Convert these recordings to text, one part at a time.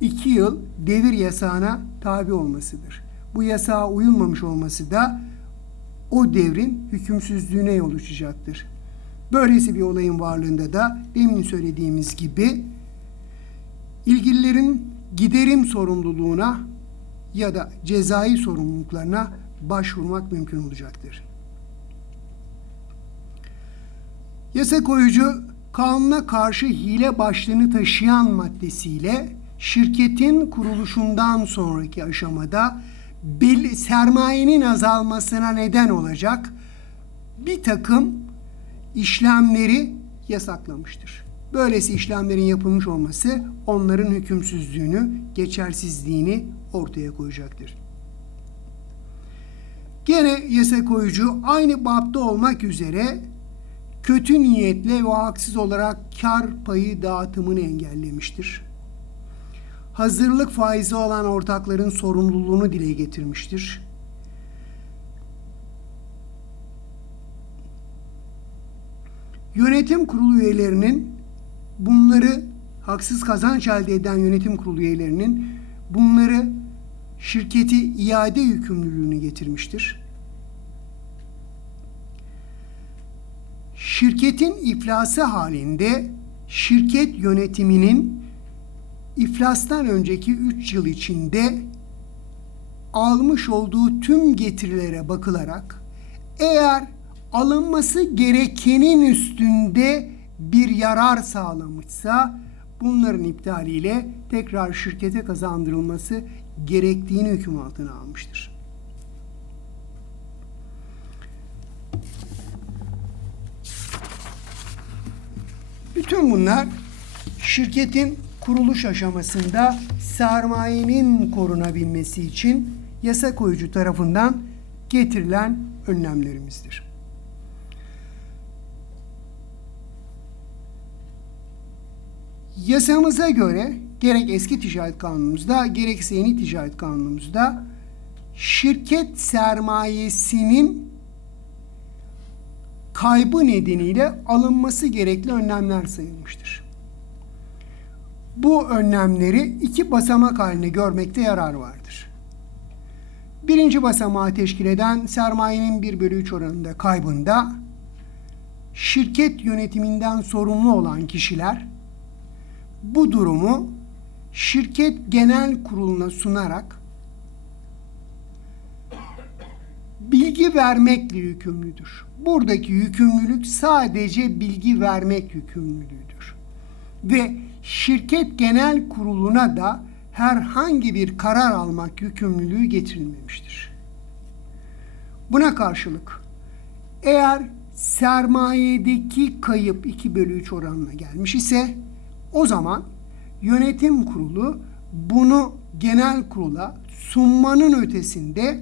2 yıl devir yasağına tabi olmasıdır. Bu yasağa uyulmamış olması da o devrin hükümsüzlüğüne yol açacaktır. Böylesi bir olayın varlığında da demin söylediğimiz gibi ilgililerin giderim sorumluluğuna ya da cezai sorumluluklarına başvurmak mümkün olacaktır. Yasa koyucu kanuna karşı hile başlığını taşıyan maddesiyle şirketin kuruluşundan sonraki aşamada sermayenin azalmasına neden olacak bir takım işlemleri yasaklamıştır. Böylesi işlemlerin yapılmış olması onların hükümsüzlüğünü, geçersizliğini ortaya koyacaktır. Gene yasa koyucu aynı babda olmak üzere kötü niyetle ve haksız olarak kar payı dağıtımını engellemiştir. Hazırlık faizi olan ortakların sorumluluğunu dile getirmiştir. Yönetim kurulu üyelerinin bunları haksız kazanç elde eden yönetim kurulu üyelerinin bunları şirketi iade yükümlülüğünü getirmiştir. Şirketin iflası halinde şirket yönetiminin iflastan önceki 3 yıl içinde almış olduğu tüm getirilere bakılarak eğer alınması gerekenin üstünde bir yarar sağlamışsa bunların iptaliyle tekrar şirkete kazandırılması gerektiğini hüküm altına almıştır. Bütün bunlar şirketin kuruluş aşamasında sermayenin korunabilmesi için yasa koyucu tarafından getirilen önlemlerimizdir. Yasamıza göre gerek eski ticaret kanunumuzda gerekse yeni ticaret kanunumuzda şirket sermayesinin kaybı nedeniyle alınması gerekli önlemler sayılmıştır. Bu önlemleri iki basamak halinde görmekte yarar vardır. Birinci basamağı teşkil eden sermayenin 1 bölü 3 oranında kaybında şirket yönetiminden sorumlu olan kişiler bu durumu şirket genel kuruluna sunarak bilgi vermekle yükümlüdür. Buradaki yükümlülük sadece bilgi vermek yükümlülüğüdür. Ve şirket genel kuruluna da herhangi bir karar almak yükümlülüğü getirilmemiştir. Buna karşılık eğer sermayedeki kayıp 2 bölü 3 oranına gelmiş ise o zaman yönetim kurulu bunu genel kurula sunmanın ötesinde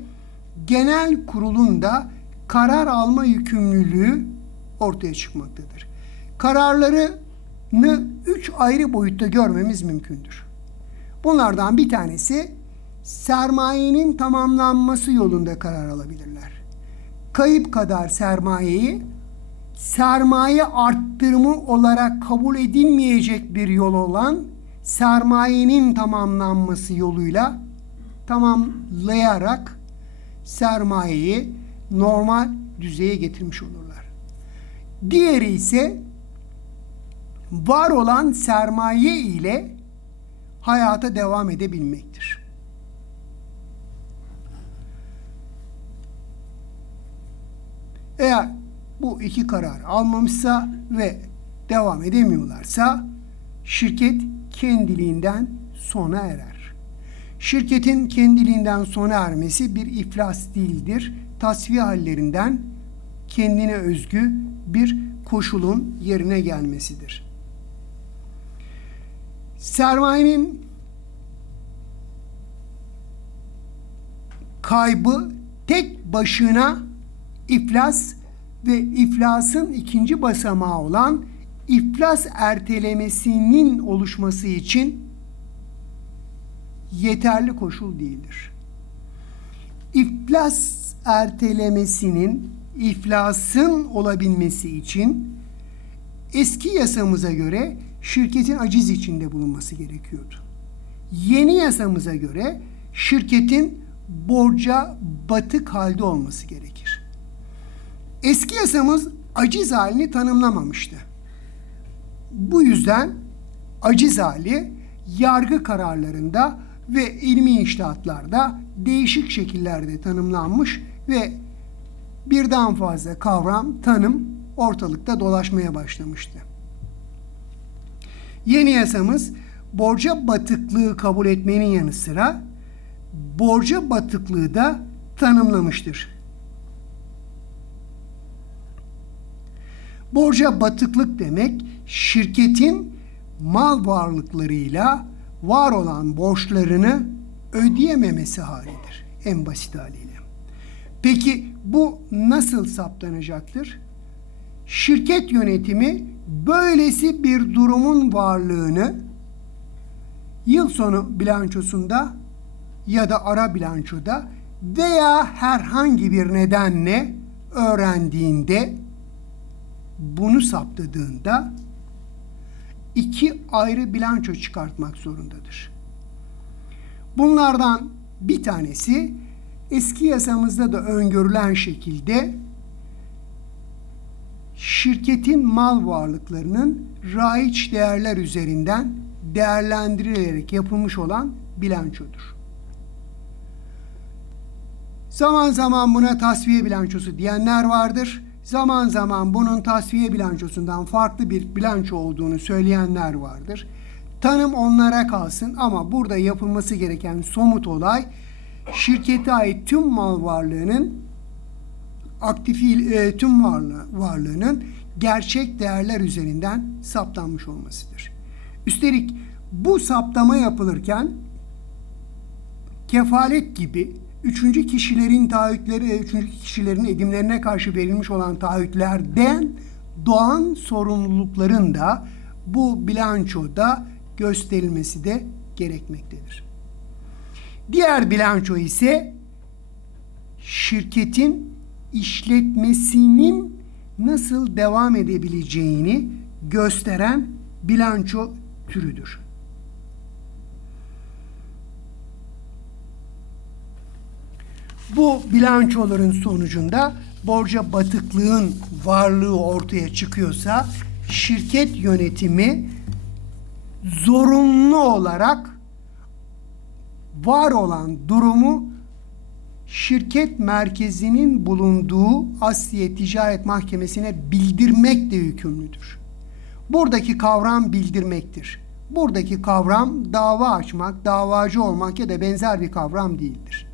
genel kurulun da karar alma yükümlülüğü ortaya çıkmaktadır. Kararlarını üç ayrı boyutta görmemiz mümkündür. Bunlardan bir tanesi sermayenin tamamlanması yolunda karar alabilirler. Kayıp kadar sermayeyi sermaye arttırımı olarak kabul edilmeyecek bir yol olan sermayenin tamamlanması yoluyla tamamlayarak sermayeyi normal düzeye getirmiş olurlar. Diğeri ise var olan sermaye ile hayata devam edebilmektir. Eğer bu iki karar almamışsa ve devam edemiyorlarsa şirket kendiliğinden sona erer. Şirketin kendiliğinden sona ermesi bir iflas değildir. Tasfiye hallerinden kendine özgü bir koşulun yerine gelmesidir. Sermayenin kaybı tek başına iflas ve iflasın ikinci basamağı olan iflas ertelemesinin oluşması için yeterli koşul değildir. İflas ertelemesinin iflasın olabilmesi için eski yasamıza göre şirketin aciz içinde bulunması gerekiyordu. Yeni yasamıza göre şirketin borca batık halde olması gerekir. Eski yasamız aciz halini tanımlamamıştı. Bu yüzden aciz hali yargı kararlarında ve ilmi inşaatlarda değişik şekillerde tanımlanmış ve birden fazla kavram, tanım ortalıkta dolaşmaya başlamıştı. Yeni yasamız borca batıklığı kabul etmenin yanı sıra borca batıklığı da tanımlamıştır. Borca batıklık demek şirketin mal varlıklarıyla var olan borçlarını ödeyememesi halidir. En basit haliyle. Peki bu nasıl saptanacaktır? Şirket yönetimi böylesi bir durumun varlığını yıl sonu bilançosunda ya da ara bilançoda veya herhangi bir nedenle öğrendiğinde bunu saptadığında iki ayrı bilanço çıkartmak zorundadır. Bunlardan bir tanesi eski yasamızda da öngörülen şekilde şirketin mal varlıklarının raiç değerler üzerinden değerlendirilerek yapılmış olan bilançodur. Zaman zaman buna tasfiye bilançosu diyenler vardır. Zaman zaman bunun tasfiye bilançosundan farklı bir bilanço olduğunu söyleyenler vardır. Tanım onlara kalsın ama burada yapılması gereken somut olay şirkete ait tüm mal varlığının aktif e, tüm varlığı, varlığının gerçek değerler üzerinden saptanmış olmasıdır. Üstelik bu saptama yapılırken kefalet gibi üçüncü kişilerin taahhütleri, üçüncü kişilerin edimlerine karşı verilmiş olan taahhütlerden doğan sorumlulukların da bu bilançoda gösterilmesi de gerekmektedir. Diğer bilanço ise şirketin işletmesinin nasıl devam edebileceğini gösteren bilanço türüdür. Bu bilançoların sonucunda borca batıklığın varlığı ortaya çıkıyorsa şirket yönetimi zorunlu olarak var olan durumu şirket merkezinin bulunduğu Asliye Ticaret Mahkemesi'ne bildirmekle yükümlüdür. Buradaki kavram bildirmektir. Buradaki kavram dava açmak, davacı olmak ya da benzer bir kavram değildir.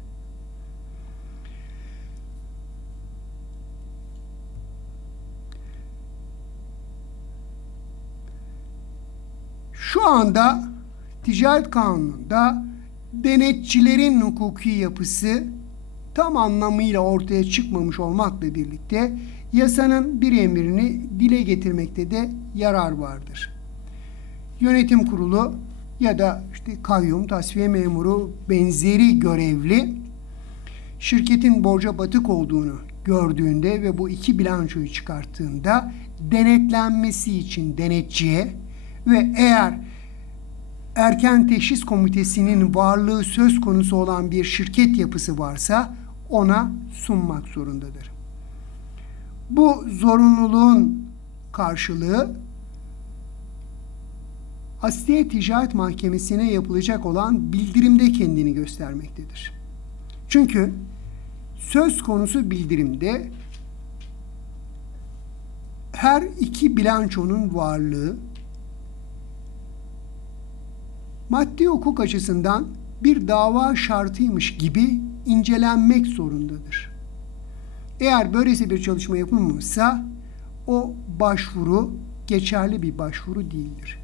Şu anda ticaret kanununda denetçilerin hukuki yapısı tam anlamıyla ortaya çıkmamış olmakla birlikte yasanın bir emrini dile getirmekte de yarar vardır. Yönetim kurulu ya da işte kayyum, tasfiye memuru benzeri görevli şirketin borca batık olduğunu gördüğünde ve bu iki bilançoyu çıkarttığında denetlenmesi için denetçiye ve eğer erken teşhis komitesinin varlığı söz konusu olan bir şirket yapısı varsa ona sunmak zorundadır. Bu zorunluluğun karşılığı Asliye Ticaret Mahkemesi'ne yapılacak olan bildirimde kendini göstermektedir. Çünkü söz konusu bildirimde her iki bilançonun varlığı maddi hukuk açısından bir dava şartıymış gibi incelenmek zorundadır. Eğer böylesi bir çalışma yapılmamışsa o başvuru geçerli bir başvuru değildir.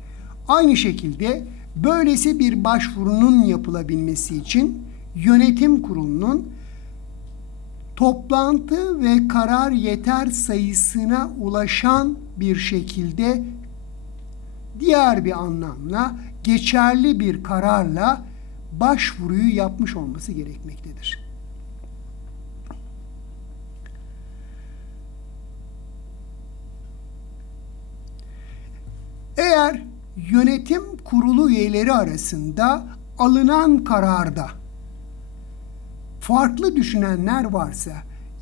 Aynı şekilde böylesi bir başvurunun yapılabilmesi için yönetim kurulunun toplantı ve karar yeter sayısına ulaşan bir şekilde diğer bir anlamla geçerli bir kararla başvuruyu yapmış olması gerekmektedir. Eğer yönetim kurulu üyeleri arasında alınan kararda farklı düşünenler varsa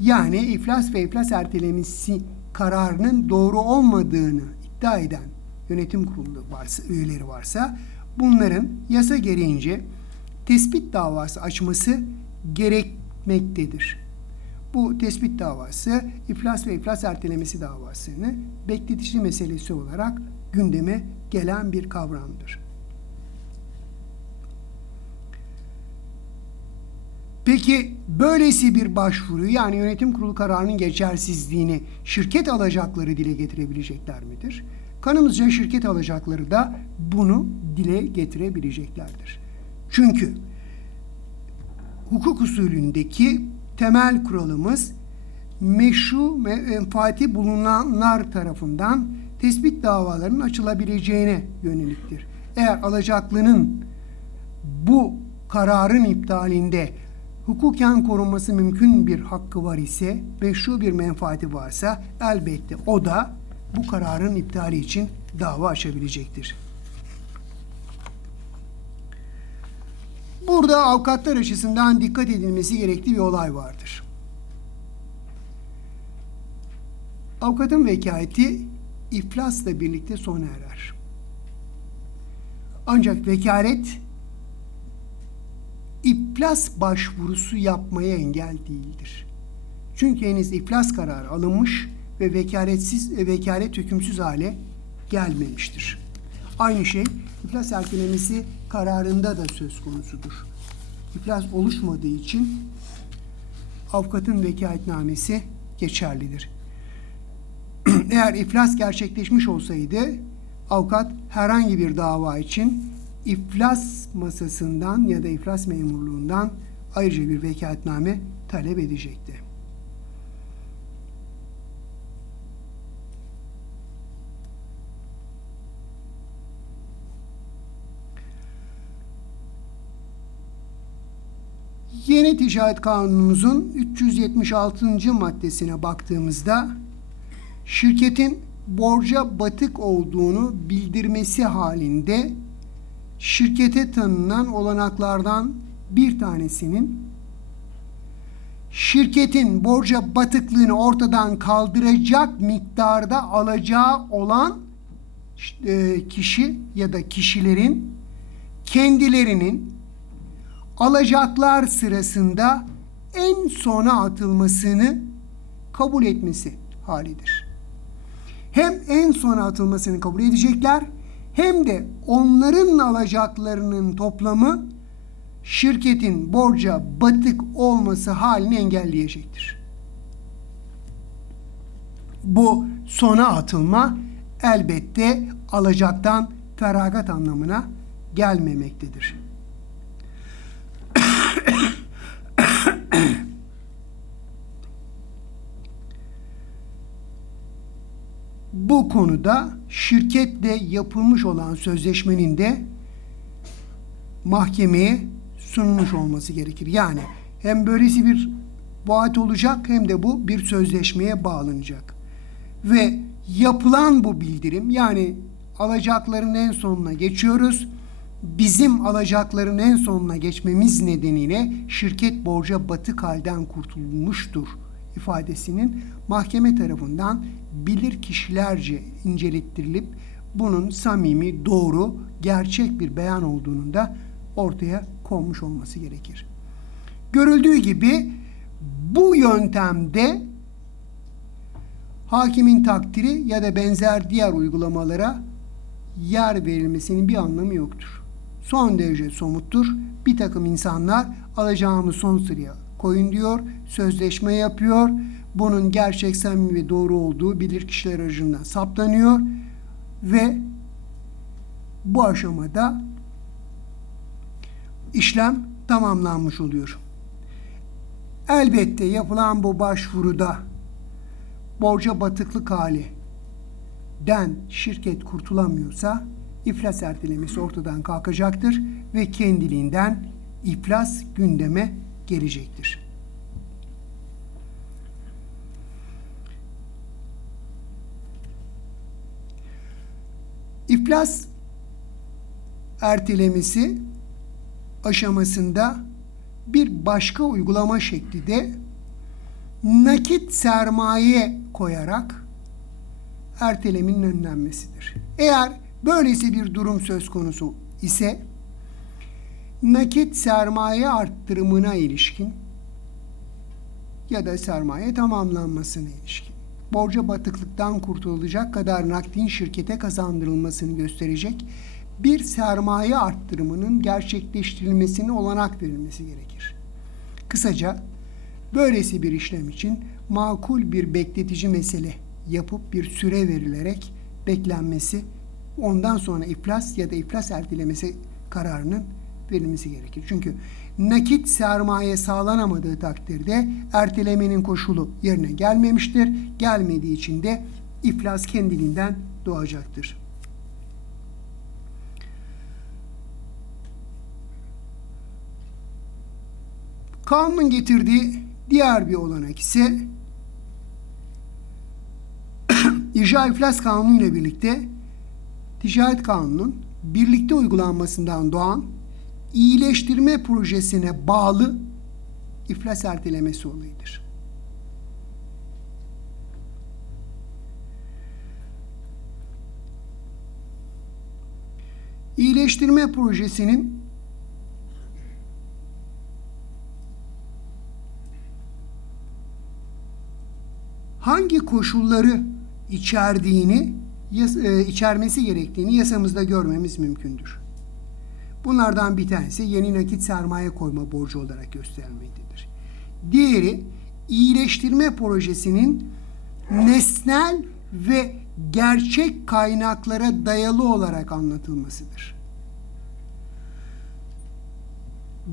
yani iflas ve iflas ertelemesi kararının doğru olmadığını iddia eden yönetim kurulu varsa, üyeleri varsa bunların yasa gereğince tespit davası açması gerekmektedir. Bu tespit davası iflas ve iflas ertelemesi davasını bekletici meselesi olarak gündeme gelen bir kavramdır. Peki böylesi bir başvuru yani yönetim kurulu kararının geçersizliğini şirket alacakları dile getirebilecekler midir? Kanımızca şirket alacakları da bunu dile getirebileceklerdir. Çünkü hukuk usulündeki temel kuralımız meşru menfaati bulunanlar tarafından tespit davalarının açılabileceğine yöneliktir. Eğer alacaklının bu kararın iptalinde hukuken korunması mümkün bir hakkı var ise, meşru bir menfaati varsa elbette o da bu kararın iptali için dava açabilecektir. Burada avukatlar açısından dikkat edilmesi gerektiği bir olay vardır. Avukatın vekaleti iflasla birlikte sona erer. Ancak vekalet iflas başvurusu yapmaya engel değildir. Çünkü henüz iflas kararı alınmış ve vekaletsiz ve vekalet hükümsüz hale gelmemiştir. Aynı şey iflas ertelemesi kararında da söz konusudur. İflas oluşmadığı için avukatın vekaletnamesi geçerlidir. Eğer iflas gerçekleşmiş olsaydı avukat herhangi bir dava için iflas masasından ya da iflas memurluğundan ayrıca bir vekaletname talep edecekti. Yeni Ticaret Kanunumuzun 376. maddesine baktığımızda şirketin borca batık olduğunu bildirmesi halinde şirkete tanınan olanaklardan bir tanesinin şirketin borca batıklığını ortadan kaldıracak miktarda alacağı olan e, kişi ya da kişilerin kendilerinin alacaklar sırasında en sona atılmasını kabul etmesi halidir. Hem en sona atılmasını kabul edecekler hem de onların alacaklarının toplamı şirketin borca batık olması halini engelleyecektir. Bu sona atılma elbette alacaktan feragat anlamına gelmemektedir. bu konuda şirketle yapılmış olan sözleşmenin de mahkemeye sunulmuş olması gerekir. Yani hem böylesi bir vaat olacak hem de bu bir sözleşmeye bağlanacak. Ve yapılan bu bildirim yani alacakların en sonuna geçiyoruz. Bizim alacakların en sonuna geçmemiz nedeniyle şirket borca batık halden kurtulmuştur ifadesinin mahkeme tarafından bilir kişilerce incelettirilip bunun samimi, doğru, gerçek bir beyan olduğunun da ortaya konmuş olması gerekir. Görüldüğü gibi bu yöntemde hakimin takdiri ya da benzer diğer uygulamalara yer verilmesinin bir anlamı yoktur. Son derece somuttur. Bir takım insanlar alacağımız son sıraya koyun diyor, sözleşme yapıyor. Bunun gerçek, samimi ve doğru olduğu bilir kişiler aracından saptanıyor ve bu aşamada işlem tamamlanmış oluyor. Elbette yapılan bu başvuruda borca batıklık hali den şirket kurtulamıyorsa iflas ertelemesi ortadan kalkacaktır ve kendiliğinden iflas gündeme gelecektir. İflas ertelemesi aşamasında bir başka uygulama şekli de nakit sermaye koyarak ertelemenin önlenmesidir. Eğer böylesi bir durum söz konusu ise nakit sermaye arttırımına ilişkin ya da sermaye tamamlanmasına ilişkin borca batıklıktan kurtulacak kadar nakdin şirkete kazandırılmasını gösterecek bir sermaye arttırımının gerçekleştirilmesine olanak verilmesi gerekir. Kısaca böylesi bir işlem için makul bir bekletici mesele yapıp bir süre verilerek beklenmesi ondan sonra iflas ya da iflas ertelemesi kararının verilmesi gerekir. Çünkü nakit sermaye sağlanamadığı takdirde ertelemenin koşulu yerine gelmemiştir. Gelmediği için de iflas kendiliğinden doğacaktır. Kanunun getirdiği diğer bir olanak ise İcra İflas Kanunu ile birlikte Ticaret Kanunu'nun birlikte uygulanmasından doğan iyileştirme projesine bağlı iflas ertelemesi olayıdır. İyileştirme projesinin hangi koşulları içerdiğini, içermesi gerektiğini yasamızda görmemiz mümkündür. Bunlardan bir tanesi yeni nakit sermaye koyma borcu olarak gösterilmektedir. Diğeri iyileştirme projesinin nesnel ve gerçek kaynaklara dayalı olarak anlatılmasıdır.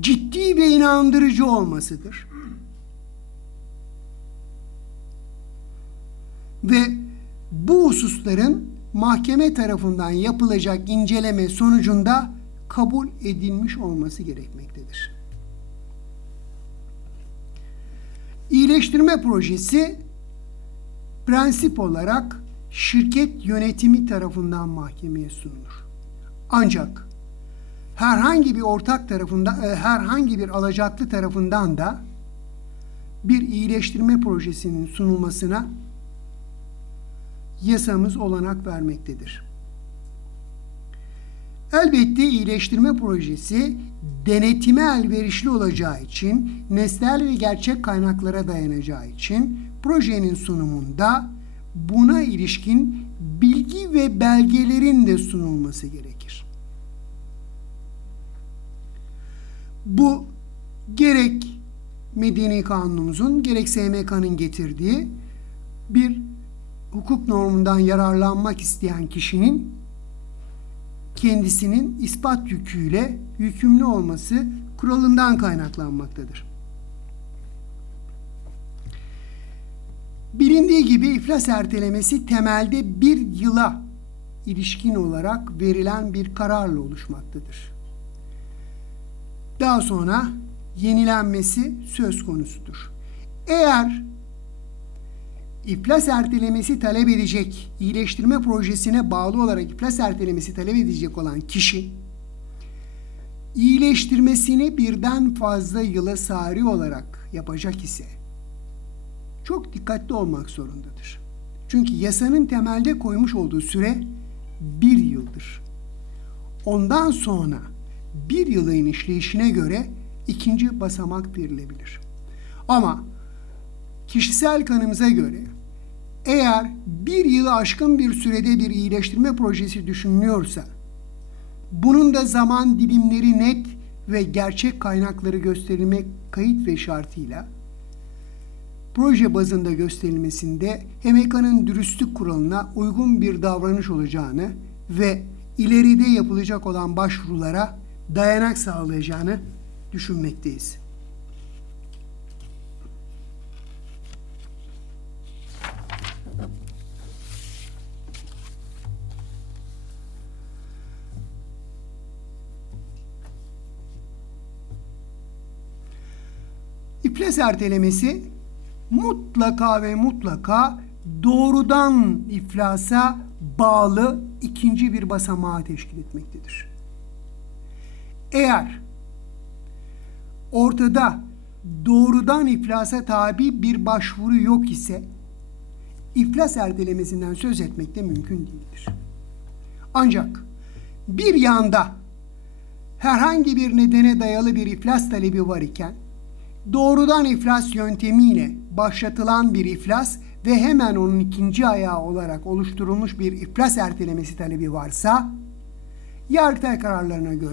Ciddi ve inandırıcı olmasıdır. Ve bu hususların mahkeme tarafından yapılacak inceleme sonucunda kabul edilmiş olması gerekmektedir. İyileştirme projesi prensip olarak şirket yönetimi tarafından mahkemeye sunulur. Ancak herhangi bir ortak tarafından, e, herhangi bir alacaklı tarafından da bir iyileştirme projesinin sunulmasına yasamız olanak vermektedir. Elbette iyileştirme projesi denetime elverişli olacağı için, nesnel ve gerçek kaynaklara dayanacağı için projenin sunumunda buna ilişkin bilgi ve belgelerin de sunulması gerekir. Bu gerek Medeni Kanunumuzun gerek SMK'nın getirdiği bir hukuk normundan yararlanmak isteyen kişinin kendisinin ispat yüküyle yükümlü olması kuralından kaynaklanmaktadır. Bilindiği gibi iflas ertelemesi temelde bir yıla ilişkin olarak verilen bir kararla oluşmaktadır. Daha sonra yenilenmesi söz konusudur. Eğer iflas ertelemesi talep edecek, iyileştirme projesine bağlı olarak iflas ertelemesi talep edecek olan kişi iyileştirmesini birden fazla yıla sari olarak yapacak ise çok dikkatli olmak zorundadır. Çünkü yasanın temelde koymuş olduğu süre bir yıldır. Ondan sonra bir yılın işleyişine göre ikinci basamak verilebilir. Ama kişisel kanımıza göre eğer bir yılı aşkın bir sürede bir iyileştirme projesi düşünülüyorsa, bunun da zaman dilimleri net ve gerçek kaynakları gösterilmek kayıt ve şartıyla proje bazında gösterilmesinde HMK'nın dürüstlük kuralına uygun bir davranış olacağını ve ileride yapılacak olan başvurulara dayanak sağlayacağını düşünmekteyiz. İflas ertelemesi mutlaka ve mutlaka doğrudan iflasa bağlı ikinci bir basamağı teşkil etmektedir. Eğer ortada doğrudan iflasa tabi bir başvuru yok ise iflas ertelemesinden söz etmek de mümkün değildir. Ancak bir yanda herhangi bir nedene dayalı bir iflas talebi var iken doğrudan iflas yöntemiyle başlatılan bir iflas ve hemen onun ikinci ayağı olarak oluşturulmuş bir iflas ertelemesi talebi varsa Yargıtay kararlarına göre